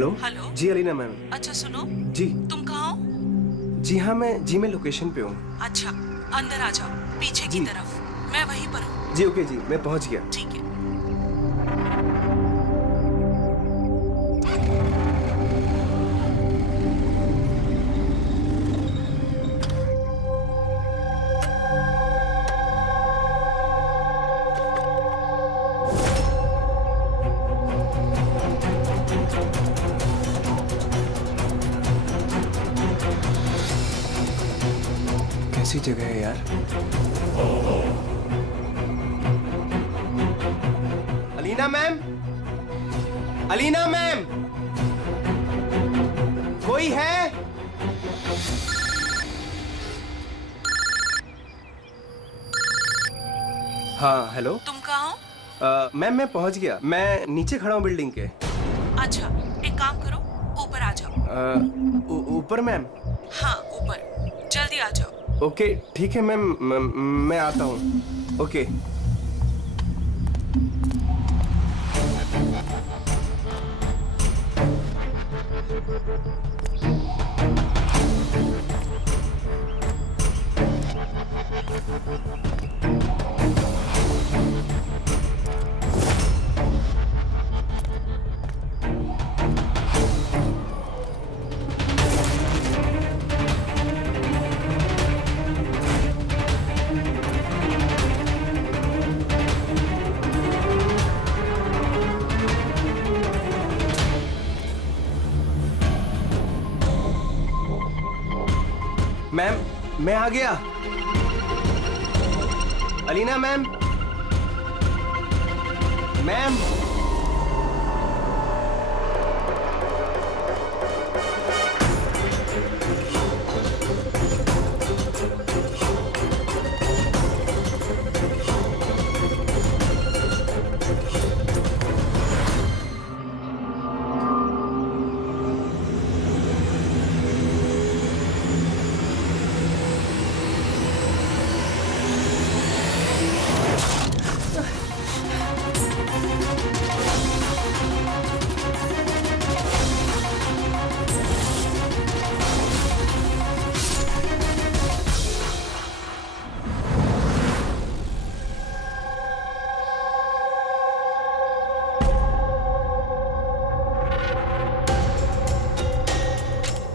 Hello. Hello. जी Alina ma'am. अच्छा सुनो, जी। तुम कहाँ हो? जी हाँ, मैं लोकेशन पे हूँ। अच्छा, अंदर आ जाओ, पीछे की जी। तरफ। मैं वहीं पर हूँ। जी ओके जी, मैं पहुँच गया। ठीक है। कैसी जगह है यार। अलीना मैम, अलीना मैम, कोई है? हाँ हेलो। तुम कहाँ हो? मैम मैं पहुँच गया, मैं नीचे खड़ा हूँ बिल्डिंग के। अच्छा, एक काम करो, ऊपर आ जाओ। ऊपर मैम? हाँ ऊपर, जल्दी आ जाओ। ओके ठीक है मैम, मैं आता हूँ। ओके। मैम मैं आ गया। Alina ma'am, ma'am.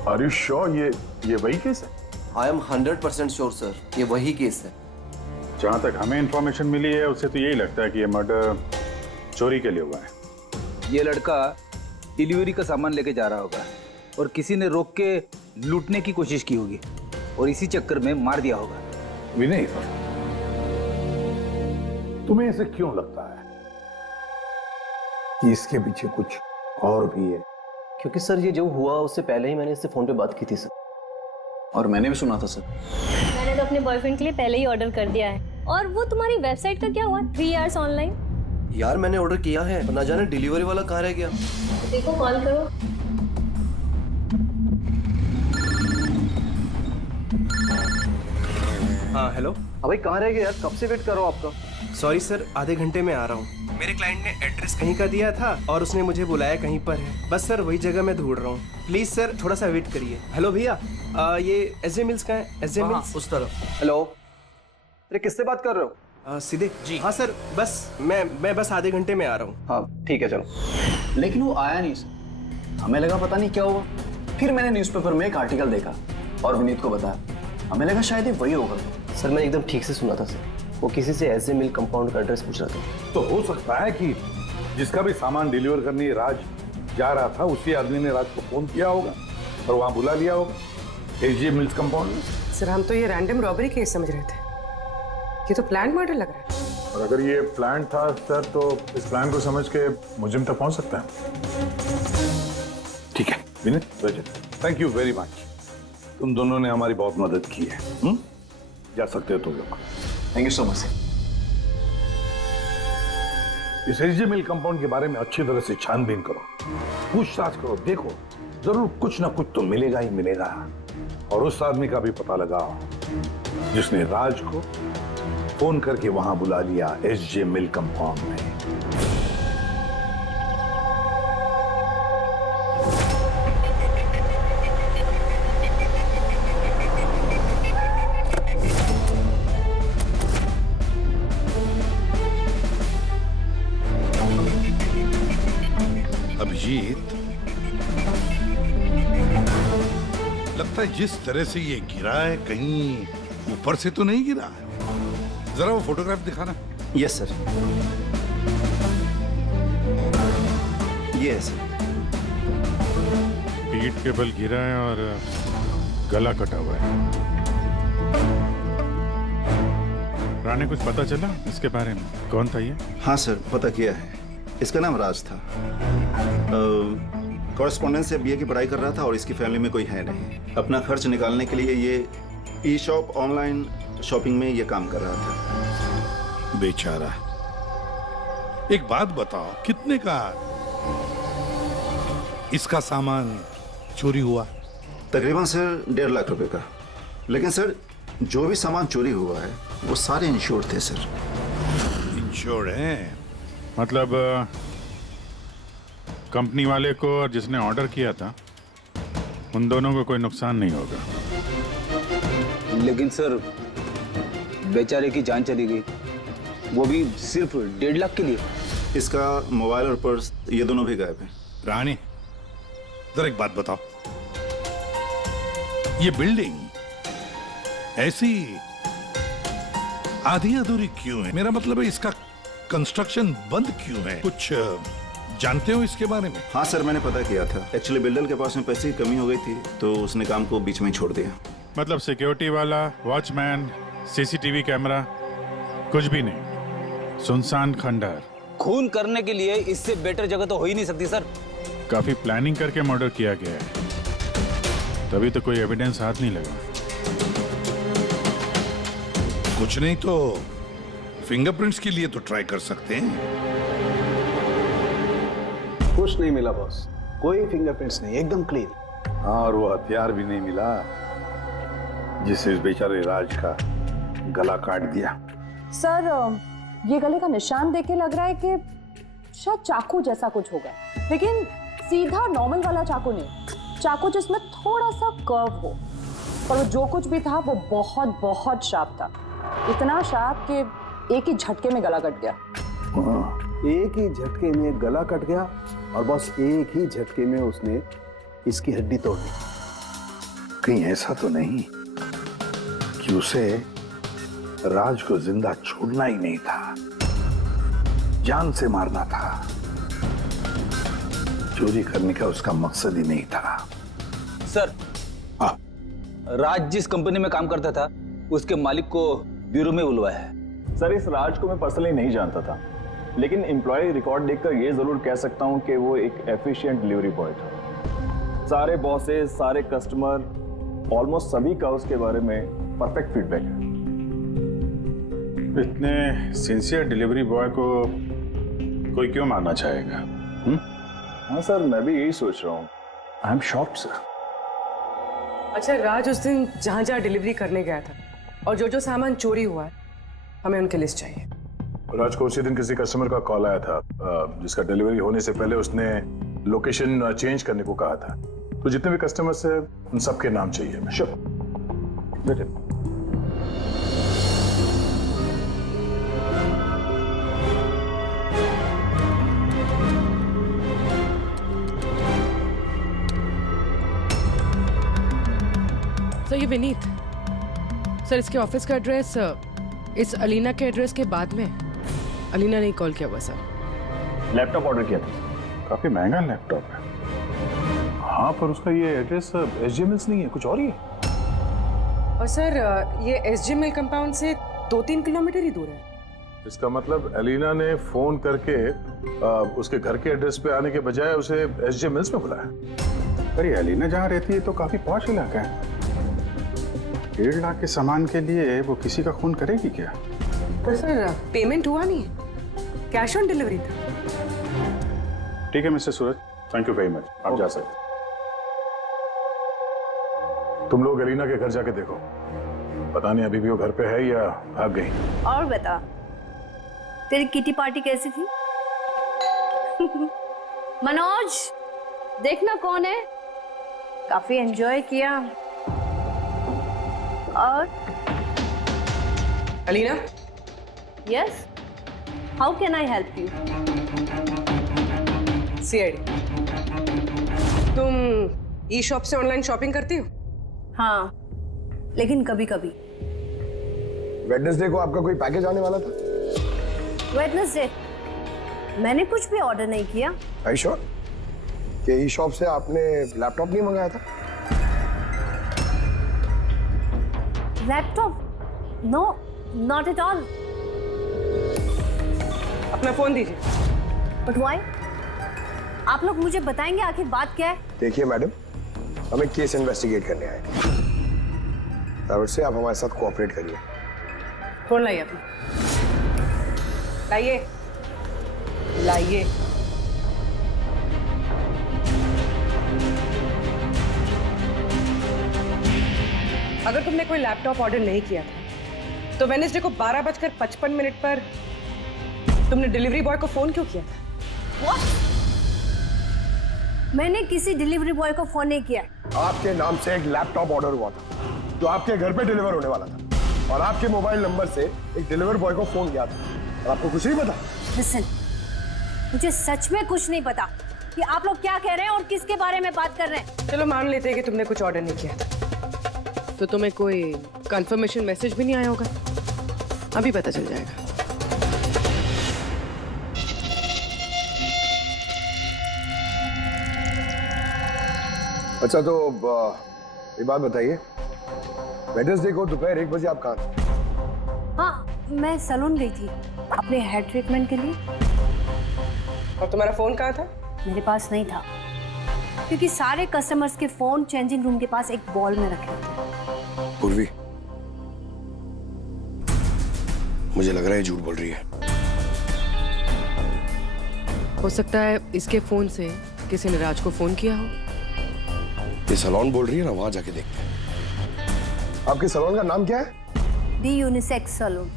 Are you sure ये वही केस है? आई एम 100% श्योर सर, ये वही केस है। जहां तक हमें इंफॉर्मेशन मिली है उससे तो यही लगता है कि ये मर्डर चोरी के लिए हुआ है। ये लड़का डिलीवरी का सामान लेके जा रहा होगा और किसी ने रोक के लूटने की कोशिश की होगी और इसी चक्कर में मार दिया होगा। विनय, तुम्हें ऐसे क्यों लगता है कि इसके पीछे कुछ और भी है? क्योंकि सर ये जो हुआ उससे पहले ही मैंने इससे फोन पे बात की थी सर, और मैंने भी सुना था सर। मैंने तो अपने बॉयफ्रेंड के लिए पहले ही ऑर्डर कर दिया है। और वो तुम्हारी वेबसाइट का क्या हुआ? 3 आवर्स ऑनलाइन। यार मैंने ऑर्डर किया है, ना जाने डिलीवरी वाला कहाँ रह गया। देखो कॉल करो। हाँ हेलो। भाई कहाँ रह गया यार, कब से वेट कर रहा हूँ आपका। सॉरी सर, आधे घंटे में आ रहा हूँ। मेरे क्लाइंट ने एड्रेस कहीं का दिया था और उसने मुझे बुलाया कहीं पर है। बस सर वही जगह मैं ढूंढ रहा हूँ। प्लीज सर थोड़ा सा वेट करिए। हेलो भैया, ये एसजे मिल्स का है? एसजे मिल्स उस तरफ। हेलो, अरे किससे बात कर रहे हो? सीधे जी। हाँ सर, बस मैं बस आधे घंटे में आ रहा हूँ। हाँ ठीक है चलो। लेकिन वो आया नहीं सर, हमें लगा पता नहीं क्या हुआ। फिर मैंने न्यूज़पेपर में एक आर्टिकल देखा और विनीत को बताया। हमें लगा शायद ये वही होगा। सर मैंने एकदम ठीक से सुना था सर, वो किसी से एसजे मिल कंपाउंड का एड्रेस पूछ रहा था। तो हो सकता है कि जिसका भी सामान डिलीवर करने राज जा रहा था उसी आदमी ने राज को फोन किया होगा और वहां बुला लिया होगा एसजे मिल्स कंपाउंड में। सर हम तो ये रैंडम रॉबरी केस समझ रहे थे, ये तो प्लान मर्डर लग रहा है। और अगर ये प्लान था सर तो इस प्लान को समझ के मुजिम तक पहुंच सकता है। ठीक है विनीत, रजत, थैंक यू वेरी मच। तुम दोनों ने हमारी बहुत मदद की है। जा सकते हो तुम लोग। Thank you so much. इस एसजे मिल कंपाउंड के बारे में अच्छी तरह से छानबीन करो, पूछताछ करो, देखो जरूर कुछ ना कुछ तो मिलेगा ही मिलेगा। और उस आदमी का भी पता लगाओ जिसने राज को फोन करके वहां बुला लिया एसजे मिल कंपाउंड में। जिस तरह से ये गिरा है, कहीं ऊपर से तो नहीं गिरा है? जरा वो फोटोग्राफ दिखाना। Yes sir. ये है सर। पीठ के बल गिरा है और गला कटा हुआ है। राणे, कुछ पता चला इसके बारे में? कौन था ये? हाँ सर, पता किया है। इसका नाम राज था। कॉरेस्पॉन्डेंस से बीए की पढ़ाई कर रहा था और इसकी फैमिली में कोई है नहीं। अपना खर्च निकालने के लिए ये ई शॉप ऑनलाइन शॉपिंग में ये काम कर रहा था। बेचारा। एक बात बताओ, कितने का इसका सामान चोरी हुआ? तकरीबन सर 1.5 लाख रुपए का। लेकिन सर, जो भी सामान चोरी हुआ है वो सारे इंश्योर्ड थे सर। इंश्योर्ड हैं? मतलब कंपनी वाले को और जिसने ऑर्डर किया था, उन दोनों को कोई नुकसान नहीं होगा। लेकिन सर, बेचारे की जान चली गई, वो भी सिर्फ 1.5 लाख के लिए। इसका मोबाइल और पर्स ये दोनों भी गायब हैं। रानी, जरा एक बात बताओ, ये बिल्डिंग ऐसी आधी अधूरी क्यों है? मेरा मतलब है, इसका कंस्ट्रक्शन बंद क्यों है? कुछ जानते हो इसके बारे में? हाँ सर, मैंने पता किया था। एक्चुअली बिल्डर के पास में पैसे की कमी हो गई थी, तो उसने काम को बीच में छोड़ दिया। मतलब सिक्योरिटी वाला, वॉचमैन, सीसीटीवी कैमरा, कुछ भी नहीं। सुनसान खंडहर। खून करने के लिए इससे बेटर जगह तो हो ही नहीं सकती सर। काफी प्लानिंग करके मर्डर किया गया है, तभी तो कोई एविडेंस हाथ नहीं लगा। कुछ नहीं तो फिंगरप्रिंट्स के लिए तो ट्राई कर सकते हैं। कुछ नहीं मिला बॉस, कोई फिंगरप्रिंट्स नहीं, एकदम क्लीन। हाँ, और वो हथियार भी नहीं मिला जिससे इस बेचारे राज का गला काट दिया। सर, ये गले का निशान देख के लग रहा है कि शायद चाकू जैसा कुछ होगा, लेकिन सीधा नॉर्मल वाला चाकू नहीं, चाकू जिसमें थोड़ा सा कर्व हो। पर वो जो कुछ भी था वो बहुत बहुत शार्प था, इतना शार्प कि एक ही झटके में गला कट गया। एक ही झटके में गला कट गया और बस एक ही झटके में उसने इसकी हड्डी तोड़ दी। कहीं ऐसा तो नहीं कि उसे राज को जिंदा छोड़ना ही नहीं था, जान से मारना था? चोरी करने का उसका मकसद ही नहीं था। सर, राज जिस कंपनी में काम करता था, उसके मालिक को ब्यूरो में बुलवाया है। सर, इस राज को मैं पर्सनली नहीं जानता था, लेकिन एम्प्लॉय रिकॉर्ड देखकर ये जरूर कह सकता हूँ कि वो एक एफिशिएंट डिलीवरी बॉय था। सारे बॉसेस, सारे कस्टमर, ऑलमोस्ट सभी का उसके बारे में परफेक्ट फीडबैक है। इतने सिंसियर डिलीवरी बॉय को कोई क्यों मारना चाहेगा? हाँ सर, मैं भी यही सोच रहा हूँ। I am shocked sir. अच्छा, राज उस दिन जहाँ जहाँ डिलीवरी करने गया था और जो जो सामान चोरी हुआ है, हमें उनकी लिस्ट चाहिए। राज को उसी दिन किसी कस्टमर का कॉल आया था, जिसका डिलीवरी होने से पहले उसने लोकेशन चेंज करने को कहा था। तो जितने भी कस्टमर्स हैं, उन सबके नाम चाहिए हमें। श्योर, बेटे। सर, ये विनीत सर, इसके ऑफिस का एड्रेस इस अलीना के एड्रेस के बाद में। अलीना ने कॉल किया हुआ सर। लैपटॉप ऑर्डर किया था। काफी महंगा लैपटॉप है। हाँ, पर उसका ये एड्रेस SG Mills नहीं है, कुछ और ही है। और सर, ये SG Mill कंपाउंड से 2-3 किलोमीटर ही दूर है। इसका मतलब अलीना ने फोन करके उसके घर के एड्रेस पे आने के बजाय उसे SG Mills में बुलाया। अरे अलीना जहाँ रहती है तो काफी पॉश इलाका है। 1.5 लाख के सामान के लिए वो किसी का खून करेगी क्या? पर सर, पेमेंट हुआ नहीं, कैश ऑन डिलीवरी था। ठीक है mister Suraj, thank you very much, आप जा सकते। तुम लोग अलीना के घर जाके देखो, पता नहीं अभी भी वो घर पे है या भाग गई। और बता, तेरी किटी पार्टी कैसी थी? मनोज, देखना कौन है, काफी एंजॉय किया। और Alina? Yes, how can I help you? CID, तुम ई शॉप से ऑनलाइन शॉपिंग करती हो? हाँ, लेकिन कभी कभी। वेडनेसडे को आपका कोई पैकेज आने वाला था? वेडनेसडे? मैंने कुछ भी ऑर्डर नहीं किया। Are you sure? कि ई शॉप से आपने लैपटॉप नहीं मंगाया था? Laptop? No, not at all. अपना फोन दीजिए। But why? आप लोग मुझे बताएंगे आखिर बात क्या है? देखिए मैडम, हम एक केस इन्वेस्टिगेट करने आए थे। तब से आप हमारे साथ कोऑपरेट करिए। फोन लाइए अपना। लाइए, लाइए। अगर तुमने कोई लैपटॉप ऑर्डर नहीं किया था तो वेडनेसडे को 12:55 पर तुमने डिलीवरी बॉय को फोन क्यों किया था? What? मैंने किसी डिलीवरी बॉय को फोन नहीं किया। आपके नाम से एक लैपटॉप ऑर्डर हुआ था जो आपके घर पे डिलीवर होने वाला था, और आपके मोबाइल नंबर से एक डिलीवर बॉय को फोन किया था, और आपको कुछ नहीं पता? लिसन, मुझे सच में कुछ नहीं पता कि आप लोग क्या कह रहे हैं और किसके बारे में बात कर रहे हैं। चलो मान लेते हैं कि तुमने कुछ ऑर्डर नहीं किया था, तो तुम्हें कोई कंफर्मेशन मैसेज भी नहीं आया होगा। अभी पता चल जाएगा। अच्छा, तो ये बात बताइए, वेडनेसडे को दोपहर 1 बजे आप कहाँ थे? हाँ, मैं सैलून गई थी अपने हेयर ट्रीटमेंट के लिए। और तुम्हारा फोन कहाँ था? मेरे पास नहीं था, क्योंकि सारे कस्टमर्स के फोन चेंजिंग रूम के पास एक बॉल में रखे थे। पूर्वी, मुझे लग रहा है झूठ बोल रही है। हो सकता है इसके फोन से किसी ने राज को फोन किया हो। ये सैलून बोल रही है ना, वहां जाके देखते हैं। आपके सैलून का नाम क्या है? दी यूनिसेक्स सैलून।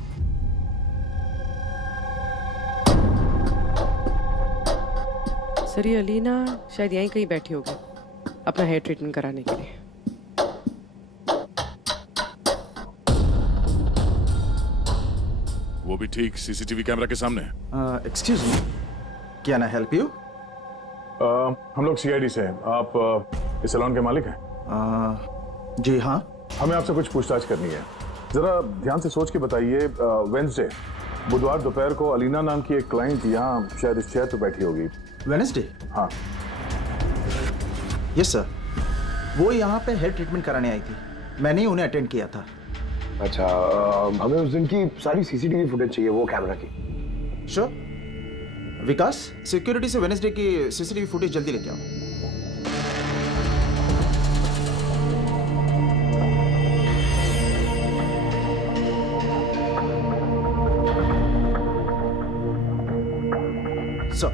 सर, ये अलीना शायद यहीं कहीं बैठी होगी अपना हेयर ट्रीटमेंट कराने के लिए। वो भी ठीक सीसीटीवी कैमरा के सामने। Excuse me, can I help you? हम लोग सीआईडी से हैं। आप इस सैलून के मालिक हैं? जी हाँ। हमें आपसे कुछ पूछताछ करनी है। जरा ध्यान से सोच के बताइए, वेडनेसडे बुधवार दोपहर को अलीना नाम की एक क्लाइंट यहाँ शायद इस चेयर पे बैठी होगी। वेडनेसडे? हाँ। यस सर, वो यहाँ पे हेयर ट्रीटमेंट कराने आई थी, मैंने ही उन्हें अटेंड किया था। अच्छा, हमें उस दिन की सारी सीसीटीवी फुटेज चाहिए, वो कैमरा की। श्योर। विकास, सिक्योरिटी से वेडनेसडे की सीसीटीवी फुटेज जल्दी लेके आओ। सर,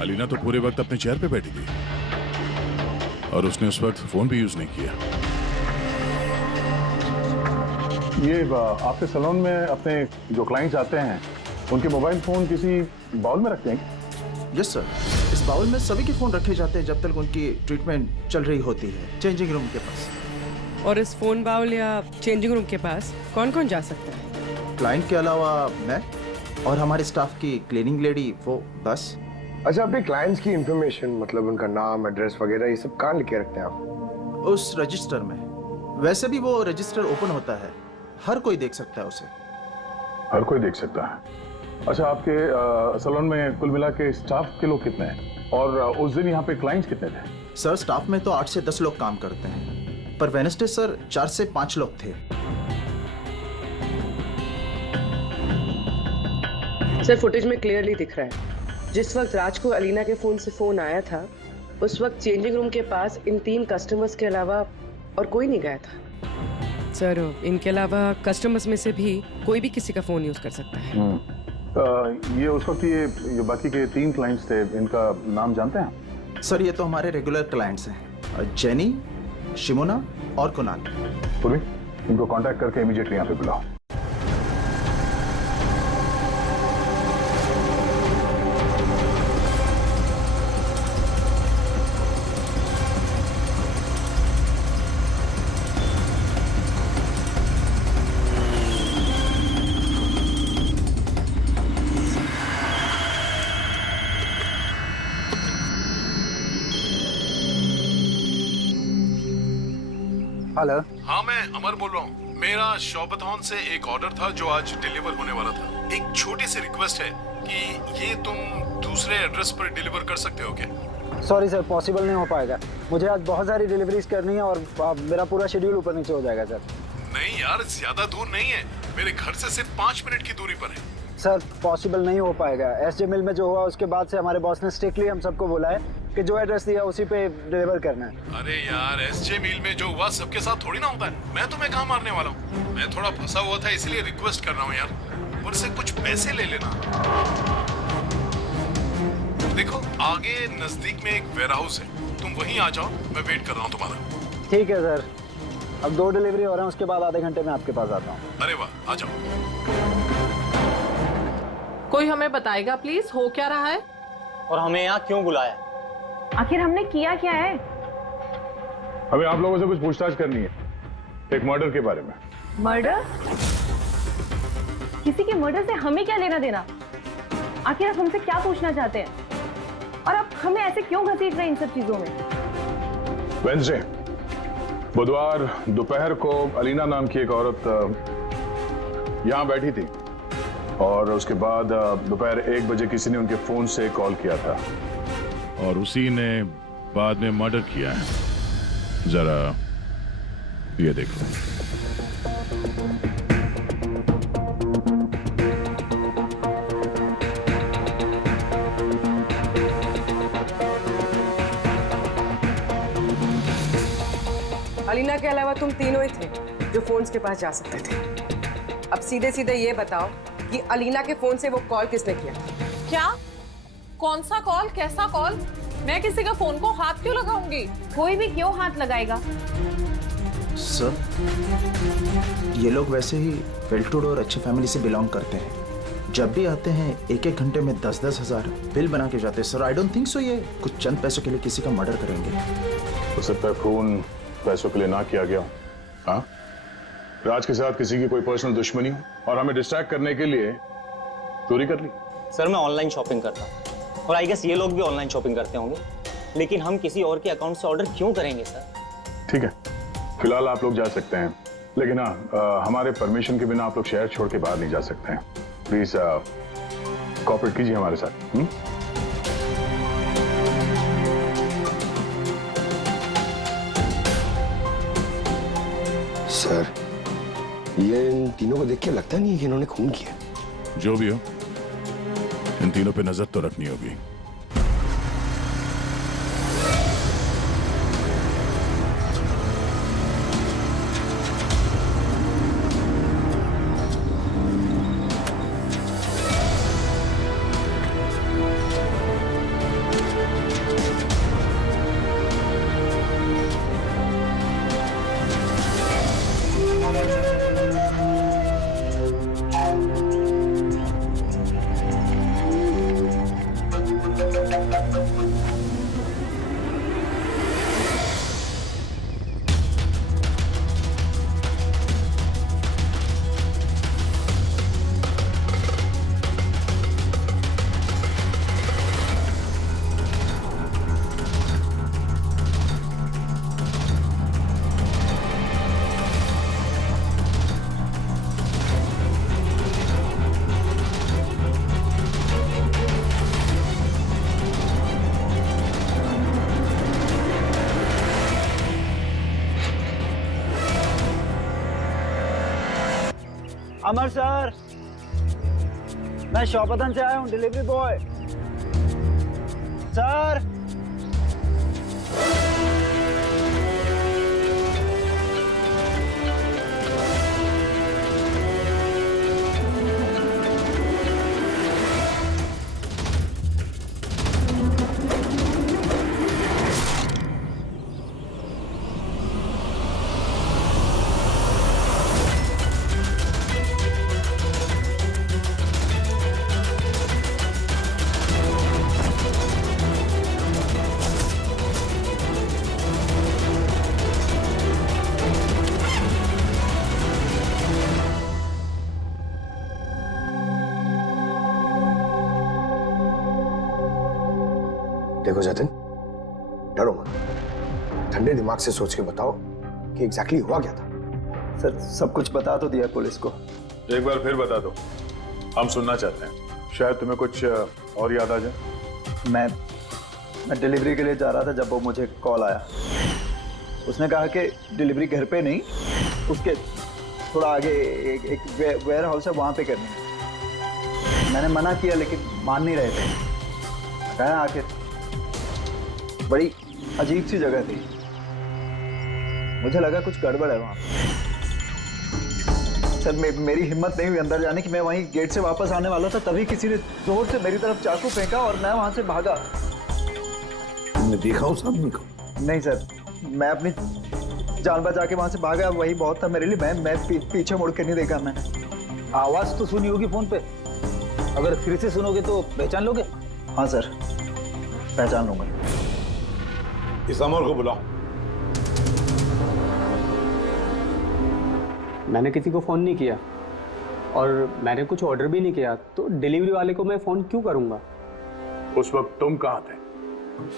अलीना तो पूरे वक्त अपने चेयर पे बैठी थी और उसने उस वक्त फोन भी यूज नहीं किया। ये आपके सैलून में अपने जो क्लाइंट्स आते हैं उनके मोबाइल फोन किसी बाउल में रखते हैं? यस सर, इस बाउल में सभी के फोन रखे जाते हैं जब तक उनकी ट्रीटमेंट चल रही होती है, चेंजिंग रूम के पास। और इस फोन बाउल या चेंजिंग रूम के पास कौन कौन जा सकता है? क्लाइंट के अलावा मैं और हमारे स्टाफ की क्लीनिंग लेडी, वो बस। अच्छा, अपने क्लाइंट्स की इंफॉर्मेशन, मतलब उनका नाम, एड्रेस वगैरह, ये सब कहाँ लिख के रखते हैं आप? उस रजिस्टर में। वैसे भी वो रजिस्टर ओपन होता है, हर कोई देख सकता है उसे। हर कोई देख सकता है? अच्छा, आपके सैलून में कुल मिला के स्टाफ के लोग कितने हैं, और उस दिन यहाँ पे क्लाइंट्स कितने थे? सर, स्टाफ में तो 8 से 10 लोग काम करते हैं, पर वेडनेसडे सर 4 से 5 लोग थे। सर, फुटेज में क्लियरली दिख रहा है जिस वक्त राज को अलीना के फोन से फोन आया था उस वक्त चेंजिंग रूम के पास इन 3 कस्टमर्स के अलावा और कोई नहीं गया था। सर, इनके अलावा कस्टमर्स में से भी कोई भी किसी का फोन यूज कर सकता है। ये उस वक्त ये बाकी के 3 क्लाइंट्स थे, इनका नाम जानते हैं? सर, ये तो हमारे रेगुलर क्लाइंट्स हैं, जेनी, शिमोना और कुणाल। पूर्वी, इनको कांटेक्ट करके इमीडिएटली यहाँ पे बुलाओ। हेलो। हाँ, मैं अमर बोल रहा हूँ। मेरा शॉपथॉन से एक ऑर्डर था जो आज डिलीवर होने वाला था। एक छोटी सी रिक्वेस्ट है कि ये तुम दूसरे एड्रेस पर डिलीवर कर सकते हो क्या? सॉरी सर, पॉसिबल नहीं हो पाएगा। मुझे आज बहुत सारी डिलीवरीज करनी है और मेरा पूरा शेड्यूल ऊपर नीचे हो जाएगा सर। नहीं यार, ज्यादा दूर नहीं है, मेरे घर से सिर्फ 5 मिनट की दूरी पर है। सर पॉसिबल नहीं हो पाएगा। एसजे मिल में जो हुआ उसके बाद से हमारे बॉस ने स्ट्रिक्टली हम सबको बोला है कि जो एड्रेस दिया उसी पे डिलीवर करना है। अरे यार, एसजे मिल में जो हुआ सबके साथ थोड़ी ना होता है। मैं तुम्हें कहाँ मारने वाला हूँ। मैं थोड़ा फंसा हुआ था इसलिए रिक्वेस्ट कर रहा हूँ यार, ऊपर से कुछ पैसे ले लेना। देखो आगे नजदीक में एक वेयर हाउस है, तुम वहीं आ जाओ, मैं वेट कर रहा हूँ तुम्हारा। ठीक है सर, अब 2 डिलीवरी हो रहे हैं, उसके बाद आधे घंटे में आपके पास आता हूँ। अरे वाह, आ जाओ। कोई हमें बताएगा प्लीज हो क्या रहा है और हमें यहाँ क्यों बुलाया? आखिर हमने किया क्या है? हमें आप लोगों से कुछ पूछताछ करनी है, एक मर्डर के बारे में। मर्डर? किसी के मर्डर से हमें क्या लेना देना? आखिर आप हमसे क्या पूछना चाहते हैं और आप हमें ऐसे क्यों घसीट रहे हैं इन सब चीजों में? वेडनेसडे, बुधवार दोपहर को अलीना नाम की एक औरत यहाँ बैठी थी और उसके बाद दोपहर 1 बजे किसी ने उनके फोन से कॉल किया था और उसी ने बाद में मर्डर किया है। जरा ये देखो। अलीना के अलावा तुम तीनों ही थे जो फोन्स के पास जा सकते थे। अब सीधे सीधे ये बताओ कि अलीना के फोन से वो कॉल किसने किया? क्या? कौन सा कॉल? कैसा कॉल? मैं किसी का फोन को हाथ क्यों लगाऊंगी? कोई भी क्यों हाथ लगाएगा? सर, ये लोग वैसे ही वेल टू डू और अच्छी फैमिली से बिलोंग करते हैं। जब भी आते हैं 1-1 घंटे में 10-10 हजार बिल बना के जाते हैं। Sir I don't think so ये कुछ चंद पैसों के लिए किसी का मर्डर करेंगे। हो सकता है फोन पैसों के लिए ना किया गया हो। हाँ, राज के साथ किसी की कोई पर्सनल दुश्मनी हो और हमें डिस्ट्रैक्ट करने के लिए चोरी कर ली। सर मैं ऑनलाइन शॉपिंग करता हूँ और आई गेस ये लोग भी ऑनलाइन शॉपिंग करते होंगे, लेकिन हम किसी और के अकाउंट से ऑर्डर क्यों करेंगे सर? ठीक है, फिलहाल आप लोग जा सकते हैं, लेकिन हाँ हमारे परमिशन के बिना आप लोग शहर छोड़ के बाहर नहीं जा सकते हैं। प्लीज कोऑपरेट कीजिए हमारे साथ। सर, ये इन तीनों को देख के लगता नहीं है कि इन्होंने खून किया। जो भी हो, इन तीनों पे नजर तो रखनी होगी। अमर सर, मैं शॉपथन से आया हूँ, डिलीवरी बॉय। सर देखो जतिन, डरो मत, ठंडे दिमाग से सोच के बताओ कि एग्जैक्टली हुआ क्या था। सर सब कुछ बता तो दिया पुलिस को। एक बार फिर बता दो, हम सुनना चाहते हैं। शायद तुम्हें कुछ और याद आ जाए। मैं डिलीवरी के लिए जा रहा था जब वो मुझे कॉल आया। उसने कहा कि डिलीवरी घर पे नहीं, उसके थोड़ा आगे एक वेयर हाउस है, वहाँ पे करनी है। मैंने मना किया लेकिन मान नहीं रहे थे। कहा आखिर बड़ी अजीब सी जगह थी, मुझे लगा कुछ गड़बड़ है वहाँ। सर मेरी हिम्मत नहीं हुई अंदर जाने की। मैं वहीं गेट से वापस आने वाला था, तभी किसी ने जोर से मेरी तरफ चाकू फेंका और मैं वहां से भागा। तुमने देखा उस आदमी को? नहीं सर, मैं अपनी जान बचा के वहां से भागा, वही बहुत था मेरे लिए। मैं पीछे मुड़ के नहीं देखा मैंने। आवाज तो सुनी होगी फोन पे, अगर फिर से सुनोगे तो पहचान लोगे? हाँ सर, पहचान लूंगा। इस अमर को बुलाओ। मैंने किसी को फ़ोन नहीं किया और मैंने कुछ ऑर्डर भी नहीं किया, तो डिलीवरी वाले को मैं फ़ोन क्यों करूँगा? उस वक्त तुम कहाँ थे?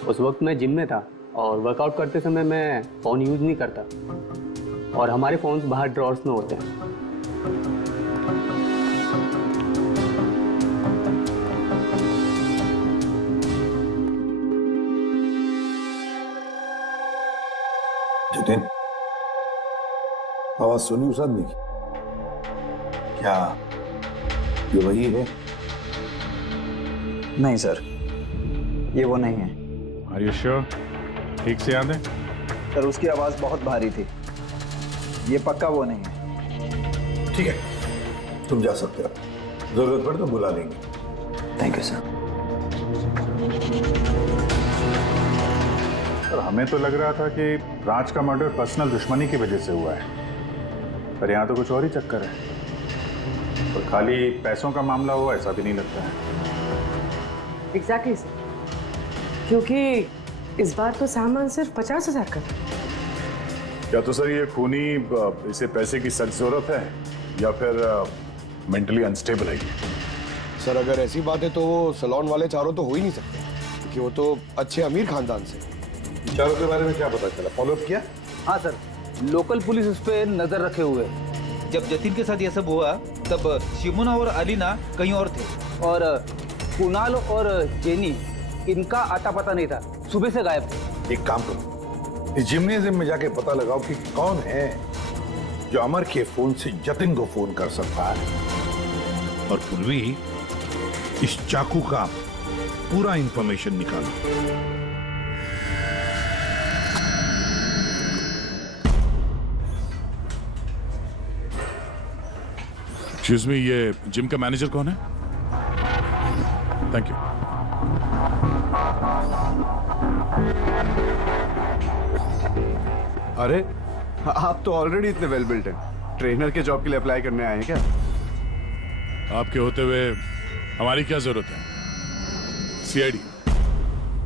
उस वक्त मैं जिम में था और वर्कआउट करते समय मैं फ़ोन यूज़ नहीं करता, और हमारे फ़ोन्स बाहर ड्रॉर्स में होते हैं। जितिन, आवाज सुनी उस आदमी की? क्या ये वही है? नहीं सर, ये वो नहीं है। Are you sure? ठीक से याद है? सर उसकी आवाज बहुत भारी थी, ये पक्का वो नहीं है। ठीक है, तुम जा सकते हो, जरूरत पड़े तो बुला लेंगे। Thank you sir. हमें तो लग रहा था कि राज का मर्डर पर्सनल दुश्मनी की वजह से हुआ है, पर यहाँ तो कुछ और ही चक्कर है। और खाली पैसों का मामला हो ऐसा भी नहीं लगता है। एग्जैक्टली सर, क्योंकि इस बार तो सामान सिर्फ 50,000 का था। क्या तो सर ये खूनी इसे पैसे की सख्त जरूरत है या फिर मेंटली अनस्टेबल है? सर अगर ऐसी बात है तो वो सलोन वाले चारों तो हो ही नहीं सकते, क्योंकि वो तो अच्छे अमीर खानदान से। चारों के बारे में क्या पता चला? फॉलोअप किया? हाँ सर, लोकल पुलिस उस पर नजर रखे हुए। जब जतिन के साथ यह सब हुआ तब शिमुना और अलीना कहीं और थे, और कुणाल और जेनी इनका आता पता नहीं था, सुबह से गायब थे। एक काम करो, इस जिम्नेजियम में जाके पता लगाओ कि कौन है जो अमर के फोन से जतिन को फोन कर सकता है। और पूर्वी इस चाकू का पूरा इंफॉर्मेशन निकालो। एक्सक्यूज मी, ये जिम का मैनेजर कौन है? Thank you. अरे आप तो ऑलरेडी इतने वेल बिल्ट हैं, ट्रेनर के जॉब के लिए अप्लाई करने आए हैं क्या? आपके होते हुए हमारी क्या जरूरत है? सीआईडी,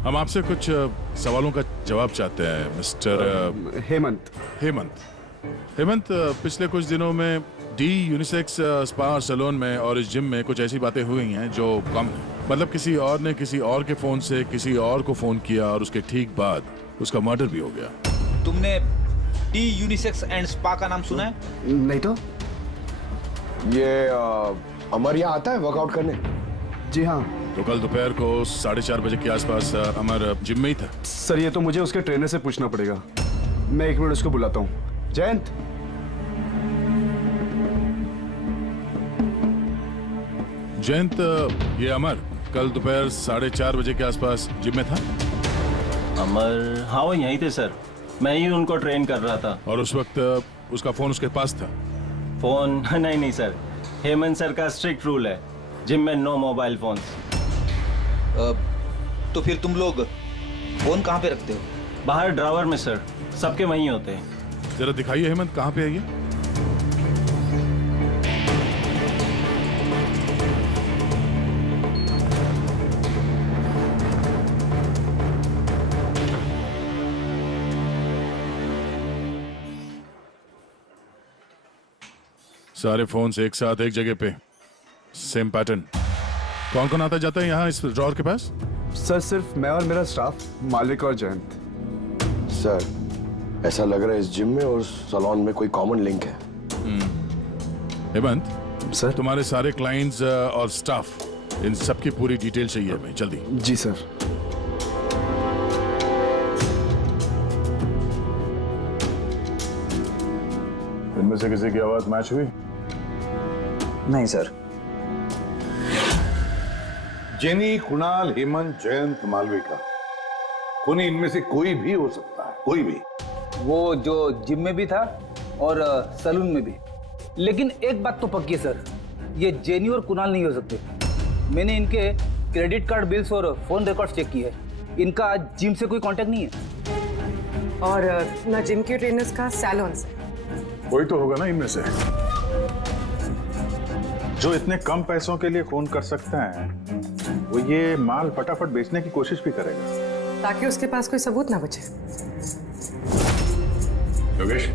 हम आपसे कुछ सवालों का जवाब चाहते हैं मिस्टर हेमंत, पिछले कुछ दिनों में डी यूनिसेक्स स्पा और सैलून में और इस जिम में कुछ ऐसी बातें हुई हैं जो कम है। मतलब किसी और ने किसी और के फोन से किसी और को फोन किया और उसके ठीक बाद उसका मर्डर भी हो गया। तुमने डी यूनिसेक्स एंड स्पा का नाम सुना है? नहीं तो। ये अमर यहाँ आता है वर्कआउट करने? जी हाँ। तो कल दोपहर को 4:30 बजे के आसपास अमर जिम में ही था। सर ये तो मुझे उसके ट्रेनर से पूछना पड़ेगा, मैं 1 मिनट उसको बुलाता हूँ। जयंत, ये अमर कल दोपहर 4:30 बजे के आसपास जिम में था? अमर, हाँ वो यहीं थे सर, मैं ही उनको ट्रेन कर रहा था। और उस वक्त उसका फोन उसके पास था? फोन नहीं सर, हेमंत सर का स्ट्रिक्ट रूल है, जिम में नो मोबाइल फोन। तो फिर तुम लोग फोन कहाँ पे रखते हो? बाहर ड्रावर में सर, सबके वहीं होते हैं। जरा दिखाइए हेमंत, कहाँ पे है ये? सारे फोन्स एक साथ एक जगह पे, सेम पैटर्न। कौन कौन आता जाता है यहाँ इस ड्रॉर के पास? सर सिर्फ मैं और मेरा स्टाफ, मालिक और जयंत। सर ऐसा लग रहा है इस जिम में और सैलून में कोई कॉमन लिंक है। हेमंत सर, तुम्हारे सारे क्लाइंट्स और स्टाफ, इन सब की पूरी डिटेल चाहिए हमें, जल्दी। जी सर। इनमें से किसी की आवाज मैच हुई? नहीं सर। जेनी, कुणाल, हेमंत, जयंत, मालविका, कोई इनमें से कोई भी हो सकता है, कोई भी। वो जो जिम में भी था और सैलून में भी। लेकिन एक बात तो पक्की है सर, ये जेनी और कुणाल नहीं हो सकते। मैंने इनके क्रेडिट कार्ड बिल्स और फोन रिकॉर्ड्स चेक किए हैं, इनका जिम से कोई कांटेक्ट नहीं है। और ना जिम के ट्रेनर्स का, सैलून से। कोई तो होगा ना इनमें से जो इतने कम पैसों के लिए फोन कर सकते हैं। वो ये माल फटाफट बेचने की कोशिश भी करेगा ताकि उसके पास कोई सबूत ना बचे। योगेश,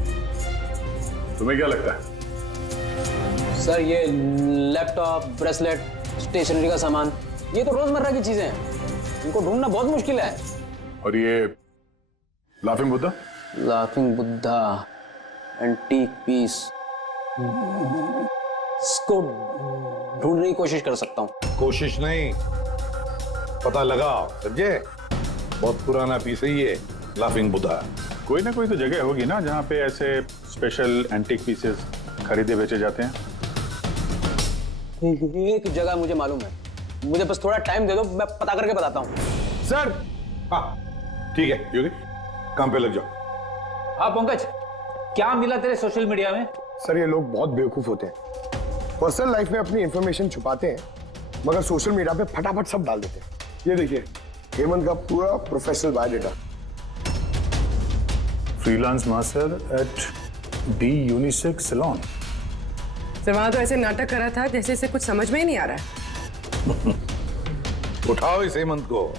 तुम्हें क्या लगता है? सर ये लैपटॉप, ब्रेसलेट, स्टेशनरी का सामान, ये तो रोजमर्रा की चीजें हैं, इनको ढूंढना बहुत मुश्किल है। और ये laughing Buddha? Laughing Buddha, antique piece, इसको ढूंढने की कोशिश कर सकता हूँ। कोशिश नहीं, पता लगाओ, समझे? बहुत पुराना पीस है ये लाफिंग बुद्धा। कोई ना कोई तो जगह होगी ना जहाँ पे ऐसे स्पेशल एंटीक पीसेस खरीदे बेचे जाते हैं। एक जगह मुझे मालूम है, मुझे बस थोड़ा टाइम दे दो, मैं पता करके बताता हूँ। सर, हाँ ठीक है योगी, काम पे लग जाओ। हाँ पंकज, क्या मिला तेरे सोशल मीडिया में? सर ये लोग बहुत बेवकूफ होते हैं, पर्सनल लाइफ में अपनी इंफॉर्मेशन छुपाते हैं मगर सोशल मीडिया पे फटाफट सब डाल देते हैं। ये देखिए हेमंत का पूरा professional biodata. Freelance master at the unisex salon. Sir वहां तो ऐसे नाटक कर रहा था जैसे इसे कुछ समझ में ही नहीं आ रहा है। उठाओ इस हेमंत को।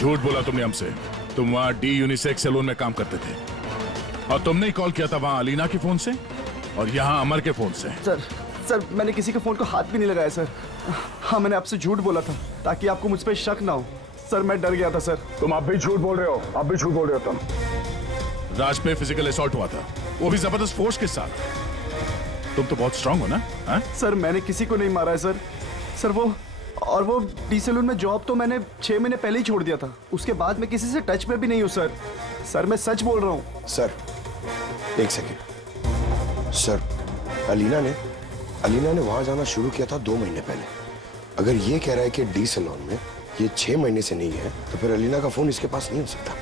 झूठ बोला तुमने हमसे। तुम वहां डी यूनिसेक्स सैलून में काम करते थे और तुमने ही कॉल किया था वहां अलीना के फोन से और यहाँ अमर के फोन से। सर मैंने किसी के फोन को हाथ भी नहीं लगाया सर। हाँ मैंने आपसे झूठ बोला था ताकि आपको मुझ पर शक ना हो। सर मैं डर गया था सर। तुम आप भी झूठ बोल रहे हो, आप भी झूठ बोल रहे हो। तुम राज पे फिजिकल असॉल्ट हुआ था, वो भी जबरदस्त फोर्स के साथ। तुम तो बहुत स्ट्रांग हो ना? हा? सर मैंने किसी को नहीं मारा है सर। सर वो डी सैलून में जॉब तो मैंने 6 महीने पहले ही छोड़ दिया था। उसके बाद मैं किसी से टच में भी नहीं हूँ सर। सर मैं सच बोल रहा हूँ। सर एक सेकेंड सर, अलीना ने वहां जाना शुरू किया था 2 महीने पहले। अगर ये कह रहा है कि डी सैलून में ये 6 महीने से नहीं है तो फिर अलीना का फोन इसके पास नहीं हो सकता।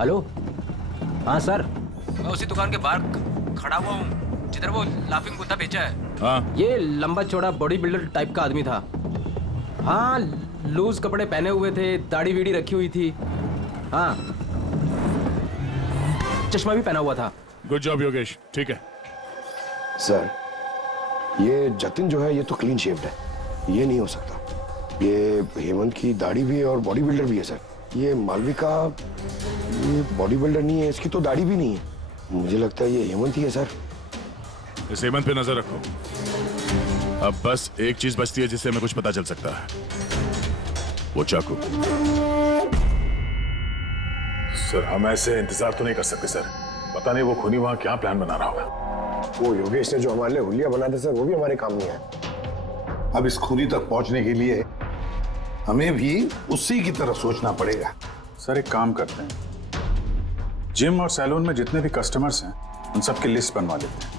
हेलो, हाँ सर, मैं उसी दुकान के बाहर खड़ा हुआ हूँ जिधर वो लाफिंग बुद्धा बेचा है। हाँ। ये लंबा चौड़ा बॉडी बिल्डर टाइप का आदमी था। हाँ, लूज कपड़े पहने हुए थे, दाढ़ी वीड़ी रखी हुई थी। हाँ, चश्मा भी पहना हुआ था। गुड जॉब योगेश, ठीक है। सर ये जतिन जो है ये तो क्लीन शेव्ड है, ये नहीं हो सकता। ये हेमंत की दाढ़ी भी है और बॉडी बिल्डर भी है सर। ये मालविका ये बॉडी बिल्डर नहीं है, इसकी तो दाढ़ी भी नहीं है। मुझे लगता है ये हेमंत ही है सर। इस हेमंत पे नजर रखो। अब बस एक चीज बचती है जिससे हमें कुछ पता चल सकता है, वो चाकू। सर हम ऐसे इंतजार तो नहीं कर सकते सर। पता नहीं वो खूनी वहां क्या प्लान बना रहा होगा। वो योगेश ने जो हमारे लिए हुलिया बना था सर, वो भी हमारे काम नहीं आया। अब इस खूनी तक पहुंचने के लिए हमें भी उसी की तरह सोचना पड़ेगा। सर एक काम करते हैं, जिम और सैलून में जितने भी कस्टमर्स हैं उन सबकी लिस्ट बनवा लेते हैं।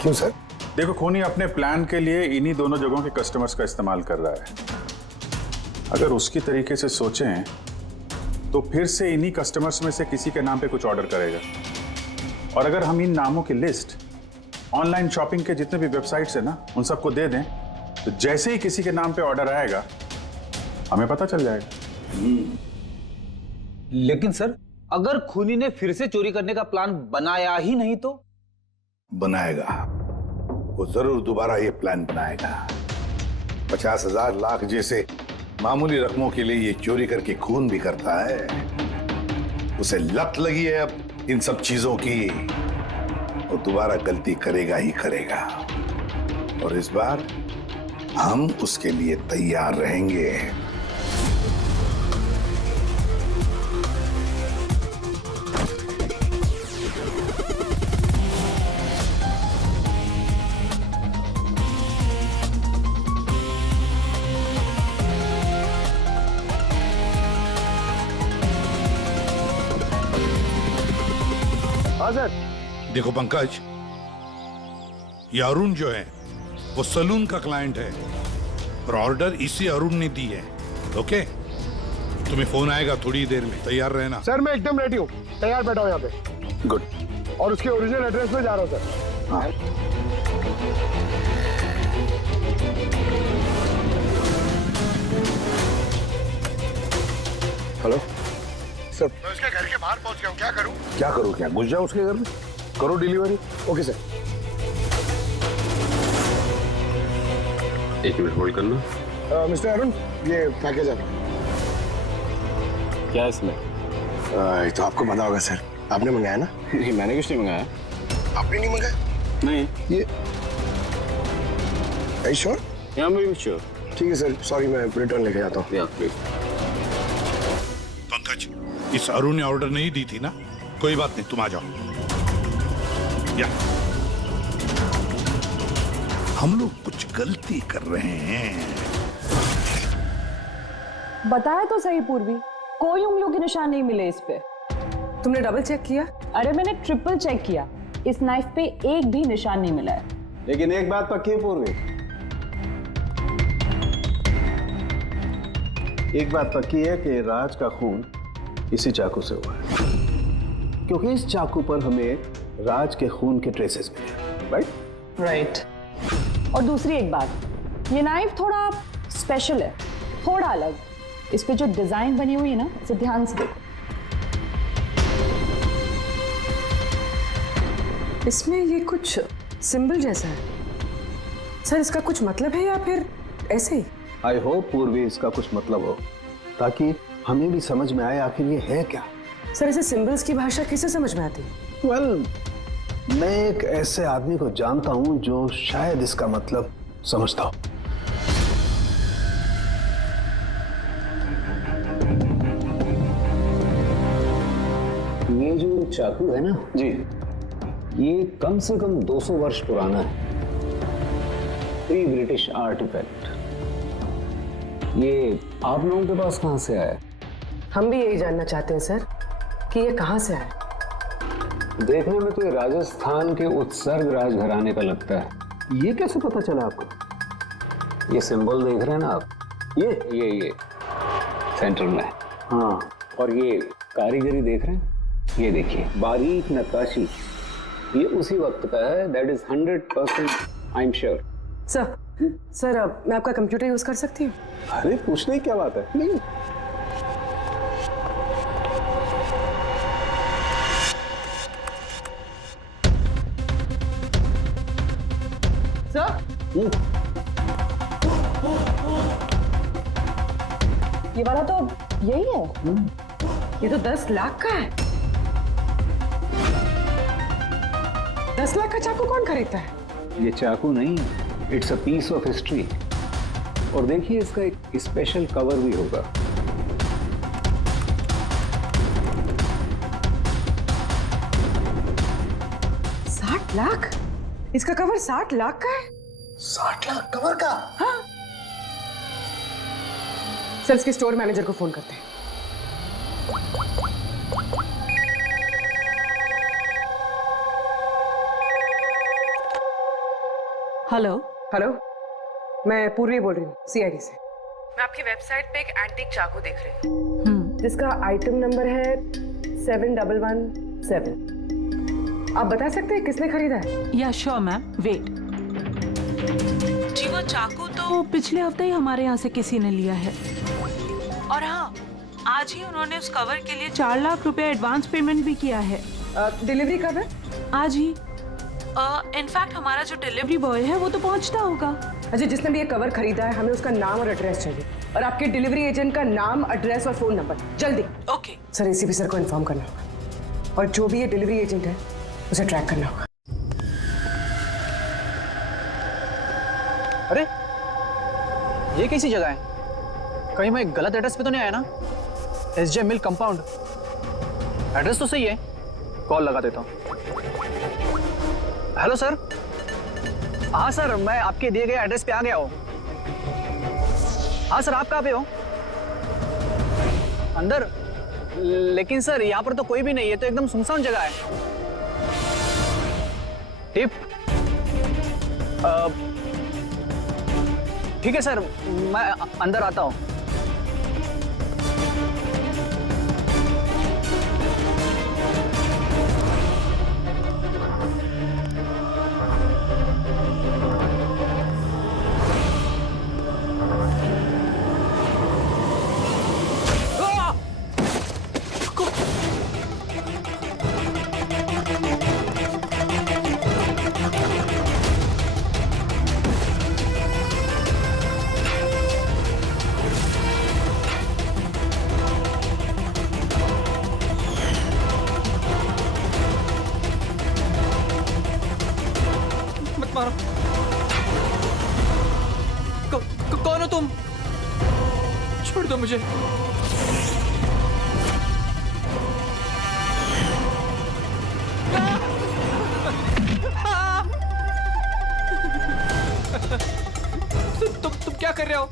क्यों सर? देखो खूनी अपने प्लान के लिए इन्हीं दोनों जगहों के कस्टमर्स का इस्तेमाल कर रहा है। अगर उसकी तरीके से सोचें तो फिर से इन्हीं कस्टमर्स में से किसी के नाम पे कुछ ऑर्डर करेगा, और अगर हम इन नामों की लिस्ट ऑनलाइन शॉपिंग के जितने भी वेबसाइट्स है ना उन सबको दे दें, तो जैसे ही किसी के नाम पे ऑर्डर आएगा हमें पता चल जाएगा। लेकिन सर अगर खूनी ने फिर से चोरी करने का प्लान बनाया ही नहीं तो? बनाएगा, वो जरूर दोबारा ये प्लान बनाएगा। 50,000 लाख जैसे मामूली रकमों के लिए ये चोरी करके खून भी करता है। उसे लत लगी है अब इन सब चीजों की, वो दोबारा गलती करेगा ही करेगा, और इस बार हम उसके लिए तैयार रहेंगे। हाँ सर। देखो पंकज, ये अरुण जो है वो सलून का क्लाइंट है, और ऑर्डर इसी अरुण ने दी है। ओके, तुम्हें फोन आएगा थोड़ी देर में, तैयार रहना। सर मैं एकदम रेडी हूँ, तैयार बैठा हूँ यहाँ पे। गुड। और उसके ओरिजिनल एड्रेस पे जा रहा हूँ सर। हाँ। हेलो सर, मैं उसके घर के बाहर पहुंच गया हूँ, क्या करूँ? क्या करो? क्या घुस जाओ उसके घर में, करो डिलीवरी। Okay sir. एक मिनट होल्ड करना। मिस्टर अरुण, ये पैकेज है। क्या इसमें? ये तो आपको पता होगा सर, आपने मंगाया ना? नहीं, मैंने कुछ नहीं मंगाया। आपने नहीं मंगाया? नहीं। ये श्योर? या मैं भी श्योर। ठीक है सर, सॉरी, मैं रिटर्न लेके जाता हूँ। पंकज, इस अरुण ने ऑर्डर नहीं दी थी ना? कोई बात नहीं, तुम आ जाओ। या हम लोग कुछ गलती कर रहे हैं। बताया तो सही पूर्वी, कोई उंगलियों के निशान नहीं मिले इस पे। तुमने डबल चेक किया? अरे मैंने ट्रिपल चेक किया, इस नाइफ पे एक भी निशान नहीं मिला है। लेकिन एक बात पक्की है पूर्वी, एक बात पक्की है कि राज का खून इसी चाकू से हुआ है, क्योंकि इस चाकू पर हमें राज के खून के ट्रेसेस मिले। राइट? राइट। और दूसरी एक बात, ये नाइफ थोड़ा स्पेशल है, थोड़ा अलग। इस पे जो डिजाइन बनी हुई है ना, इसे ध्यान से देखो। इसमें ये कुछ सिंबल जैसा है सर, इसका कुछ मतलब है या फिर ऐसे ही? आई होप पूर्वी इसका कुछ मतलब हो, ताकि हमें भी समझ में आए आखिर ये है क्या। सर ऐसे सिंबल्स की भाषा किसे समझ में आती? मैं एक ऐसे आदमी को जानता हूं जो शायद इसका मतलब समझता हो। ये जो चाकू है ना जी, ये कम से कम 200 वर्ष पुराना है। Pre British artefact. ये आप लोगों के पास कहां से आया? हम भी यही जानना चाहते हैं सर कि ये कहां से आया। देखने में तो ये राजस्थान के उत्सर्ग राजघराने का लगता है। ये कैसे पता चला आपको? ये सिंबल देख रहे हैं ना आप, ये सेंटर में। हाँ, और ये कारीगरी देख रहे हैं, ये देखिए बारीक नक्काशी, ये उसी वक्त का है। That is 100% I am sure. Sir मैं आपका कंप्यूटर यूज कर सकती हूँ? अरे पूछने की क्या बात है। नहीं। ये वाला तो यही है। ये तो 10 लाख का है। 10 लाख का चाकू कौन खरीदता है? ये चाकू नहीं है, it's a piece of history. और देखिए इसका एक स्पेशल कवर भी होगा। लाख? इसका कवर 60 लाख का है? 60 लाख कवर का? हाँ। सर इसके स्टोर मैनेजर को फोन करते हैं। हेलो हेलो, मैं पूर्वी बोल रही हूँ सीआईडी से। मैं आपकी वेबसाइट पे एक एंटीक चाकू देख रही हूँ जिसका आइटम नंबर है 7117। आप बता सकते हैं किसने खरीदा है? या श्योर मैम, वेट। जी वो चाकू तो पिछले हफ्ते ही हमारे यहाँ से किसी ने लिया है। और हाँ, आज ही उन्होंने उस कवर के लिए 4 लाख रुपए एडवांस पेमेंट भी किया है। डिलीवरी कब है? आज ही। इनफैक्ट हमारा जो डिलीवरी बॉय है वो तो पहुंचता होगा। अच्छा, जिसने भी ये कवर खरीदा है हमें उसका नाम और एड्रेस चाहिए, और आपके डिलीवरी एजेंट का नाम, एड्रेस और फोन नंबर, जल्दी। ओके सर, एसीपी सर को इन्फॉर्म करना होगा, और जो भी ये डिलीवरी एजेंट है उसे ट्रैक करना होगा। अरे ये कैसी जगह है? कहीं मैं गलत एड्रेस पे तो नहीं आया ना? SJ मिल कंपाउंड, एड्रेस तो सही है। कॉल लगा देता हूँ। Hello sir. हाँ सर, मैं आपके दिए गए एड्रेस पे आ गया हूँ। हाँ सर, आप कहाँ पे हो? अंदर? लेकिन सर यहाँ पर तो कोई भी नहीं है, तो एकदम सुनसान जगह है। टिप? ठीक है सर, मैं अंदर आता हूँ। कौन हो तुम? छोड़ दो मुझे। तुम क्या कर रहे हो?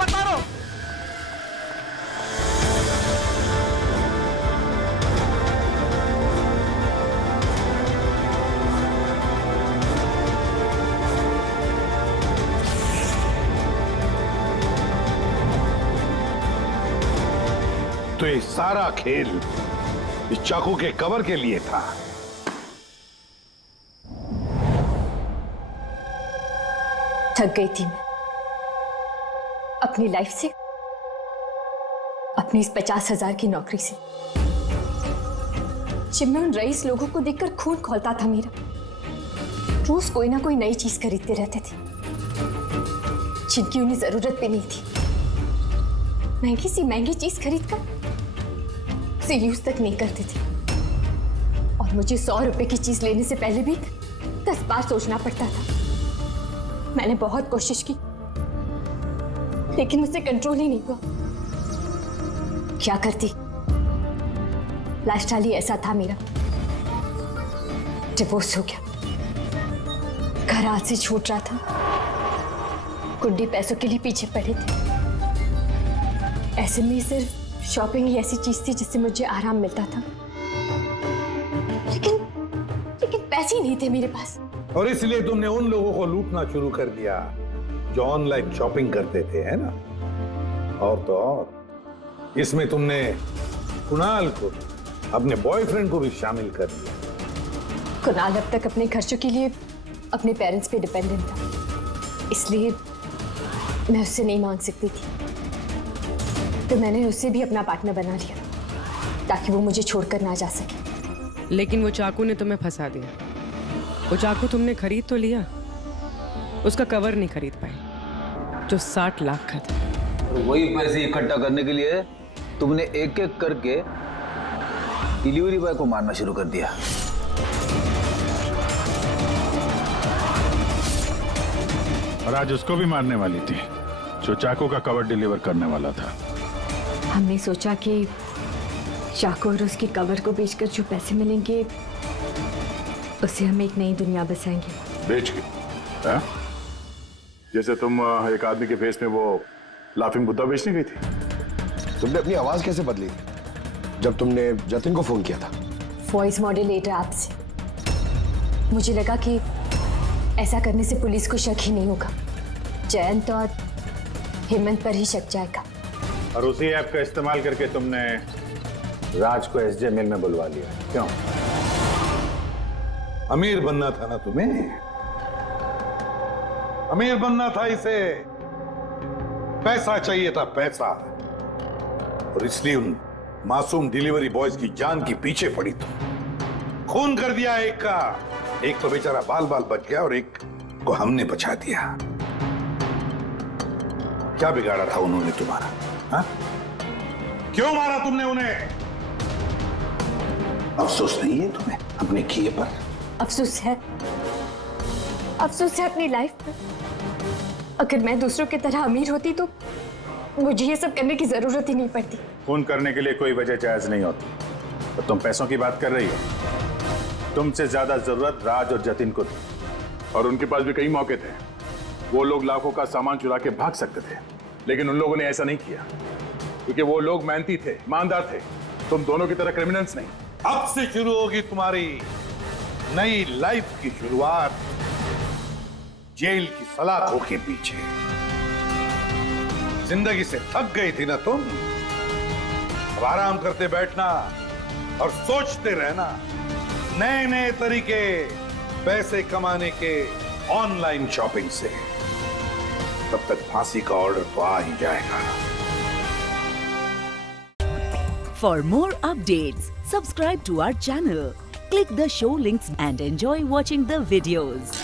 मत मारो। तो ये सारा खेल इस चाकू के कवर के लिए था। थक गई थी मैं अपनी लाइफ से, अपनी इस 50,000 की नौकरी से। जब मैं उन रईस लोगों को देखकर खून खौलता था मेरा, रोज कोई ना कोई नई चीज खरीदते रहते थे जिनकी उन्हें जरूरत भी नहीं थी। महंगी सी महंगी चीज खरीदकर उसे यूज तक नहीं करते थे, और मुझे 100 रुपए की चीज लेने से पहले भी 10 बार सोचना पड़ता था। मैंने बहुत कोशिश की, लेकिन मुझसे कंट्रोल ही नहीं हुआ। क्या करती? लाइफस्टाइल ही ऐसा था मेरा। डिवोर्स हो गया, घर हाथ से छूट रहा था, कुंडी पैसों के लिए पीछे पड़े थे। ऐसे में सिर्फ शॉपिंग ही ऐसी चीज थी जिससे मुझे आराम मिलता था, लेकिन पैसे ही नहीं थे मेरे पास। और इसलिए तुमने उन लोगों को लूटना शुरू कर दिया जो ऑनलाइन शॉपिंग करते थे, है ना? और तो और इसमें तुमने कुणाल को, अपने बॉयफ्रेंड को भी शामिल कर दिया। कुणाल अब तक अपने खर्चों के लिए अपने पेरेंट्स पे डिपेंडेंट था, इसलिए मैं उससे नहीं मांग सकती थी। तो मैंने उससे भी अपना पार्टनर बना लिया ताकि वो मुझे छोड़कर ना जा सके। लेकिन वो चाकू ने तुम्हें फंसा दिया। वो चाकू तुमने खरीद तो लिया, उसका कवर नहीं खरीद पाई जो 60 लाख का था। और वही पैसे इकट्ठा करने के लिए तुमने एक एक करके डिलीवरी बॉय को मारना शुरू कर दिया। और आज उसको भी मारने वाली थी जो चाकू का कवर डिलीवर करने वाला था। हमने सोचा कि चाकू और उसकी कवर को बेचकर जो पैसे मिलेंगे उससे हम एक नई दुनिया बसाएंगे। बेच के? हाँ? जैसे तुम एक आदमी के फेस में वो लाफिंग बुद्धा बेचने गई थी। तुमने अपनी आवाज कैसे बदली जब तुमने जतिन को फोन किया था? वॉइस मॉड्यूलेटर ऐप से। मुझे लगा कि ऐसा करने से पुलिस को शक ही नहीं होगा, जयंत और हेमंत पर ही शक जाएगा। और उसी ऐप का इस्तेमाल करके तुमने राज को एसजे मिल में बुलवा लिया, क्यों? अमीर बनना था ना तुम्हें? अमीर बनना था इसे, पैसा चाहिए था, पैसा। और इसलिए उन मासूम डिलीवरी बॉयज की जान की पीछे पड़ी तुम। खून कर दिया एक का, एक तो बेचारा बाल बाल बच गया और एक को हमने बचा दिया। क्या बिगाड़ा था उन्होंने तुम्हारा? हा? क्यों मारा तुमने उन्हें? अफसोस नहीं है तुम्हें अपने किए पर? अफसोस है अपनी लाइफ पर। अगर मैं दूसरों की तरह अमीर होती तो मुझे ये सब करने की जरूरत ही नहीं पड़ती। खून करने के लिए कोई वजह जायज नहीं होती। तो तुम पैसों की बात कर रही हो। तुमसे ज्यादा जरूरत राज और जतिन को थी, और उनके पास भी कई मौके थे। वो लोग लाखों का सामान चुरा के भाग सकते थे, लेकिन उन लोगों ने ऐसा नहीं किया क्योंकि वो लोग मेहनती थे, ईमानदार थे। तुम दोनों की तरह क्रिमिनल्स नहीं। अब से शुरू होगी तुम्हारी नई लाइफ की शुरुआत जेल की सलाखों के पीछे। जिंदगी से थक गई थी ना तुम? अब आराम करते बैठना और सोचते रहना नए नए तरीके पैसे कमाने के ऑनलाइन शॉपिंग से। तब तक फांसी का ऑर्डर तो आ ही जाएगा। For more updates, subscribe to our channel, click the show links and enjoy watching the videos.